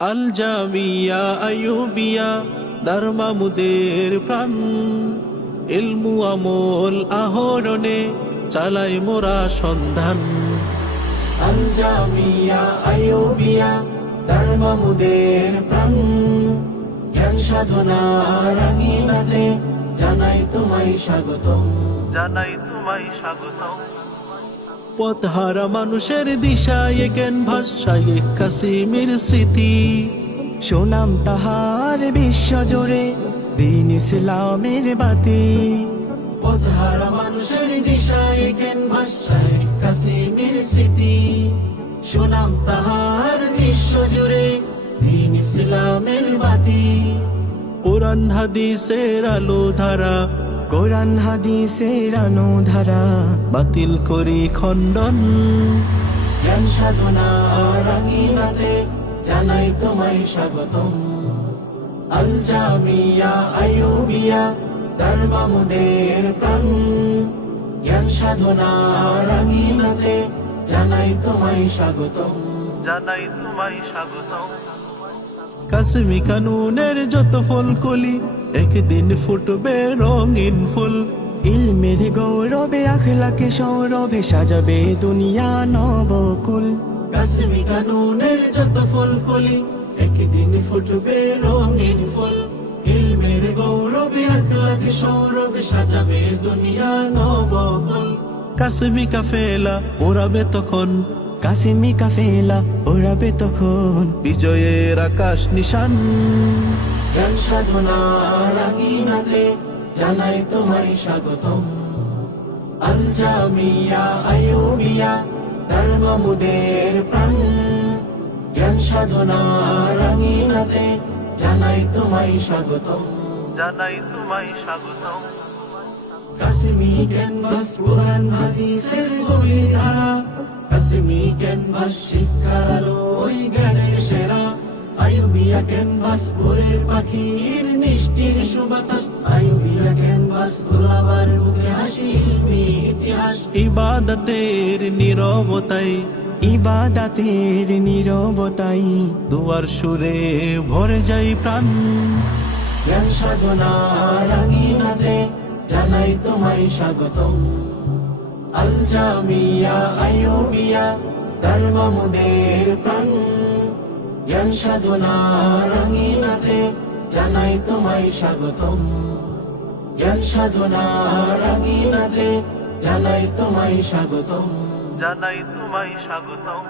আল জামিয়া আইয়ুবিয়া দারমামুদের প্রাণ, ইলমু আমল আহরণে চালাই মোরা সন্ধান। আল জামিয়া আইয়ুবিয়া দারমামুদের প্রাণ, জ্ঞান সাধনা রাঙিনাতে জানাই তোমায় স্বাগতম, জানাই তোমায় স্বাগতম। পথহারা মানুষের দিশায় জ্ঞান ভাষায় কাসিমের স্মৃতি, সোনাম তাহার বিশ্ব জোরে দিন ইসলামের বাতি। পথহারা মানুষের দিশায় জ্ঞান ভাষায় কাসিমের স্মৃতি, সুনাম তাহার বিশ্ব জুড়ে দিন ইসলামের বাতি। কোরআন হাদিসের আলো ধারা, কোরআন হাদিসের অনুধারা, বাতিল করি খণ্ডন। জ্ঞান সাধনা রাঙিনাতে জানাই তোমায় স্বাগতম। আল জামিয়া আইয়ুবিয়া দারমামুদের প্রাণ, জ্ঞান সাধনা রাঙিনাতে জানাই তোমায় স্বাগতম, জানাই তোমায় স্বাগতম। কাসমি কানুনের যত ফল কলি একদিন ফুটবে রঙিন ফুল, ইলমের গৌরবে আখলাকে সৌরভে সাজাবে দুনিয়া নবকুল। কাসমি কানুনের যত ফুল কলি একদিন ফুটবে রঙিন ফুল, ইলমের গৌরবে আখলাকে সৌরভে সাজাবে দুনিয়া নবকুল। কাসমি কাফেলা ওড়াবে তখন, কাসেমি কাফেলা ওড়াবে তখন, বিজয়ের আকাশ নিশান। জ্ঞান সাধনা রাঙিনাতে জানাই তোমায় স্বাগতম। আল জামিয়া আইয়ুবিয়া দারমামুদের প্রাণ, জ্ঞান সাধনা রাঙিনাতে জানাই তোমায় স্বাগতম, জানাই তোমায় স্বাগতম। কাসমি ক্যানভাস কোরআন হাদিসের গভীর ধারা, কাসমি ক্যানভাস শিক্ষার আলো ওই জ্ঞানের সেরা। আইয়ুবিয়া ক্যানভাস ভোরের পাখির মিষ্টির সুবাতাস, আইয়ুবিয়া ক্যানভাস গোলাবার বুকে হাসি ইলমি ইতিহাস। ইবাদতের নীরবতায়, ইবাদাতের নীরবতাই, দুয়ার সুরে ভরে যায় প্রাণ। জ্ঞান সাধনা রাঙিনাতে জানাই তোমায় স্বাগতম। আল জামিয়া আইয়ুবিয়া দারমামুদের প্রাণ, জ্ঞান সাধনা রাঙিনাতে জানাই তোমায় স্বাগতম। জ্ঞান সাধনা রাঙিনাতে জানাই তোমায় স্বাগতম, জানাই তোমায় স্বাগতম।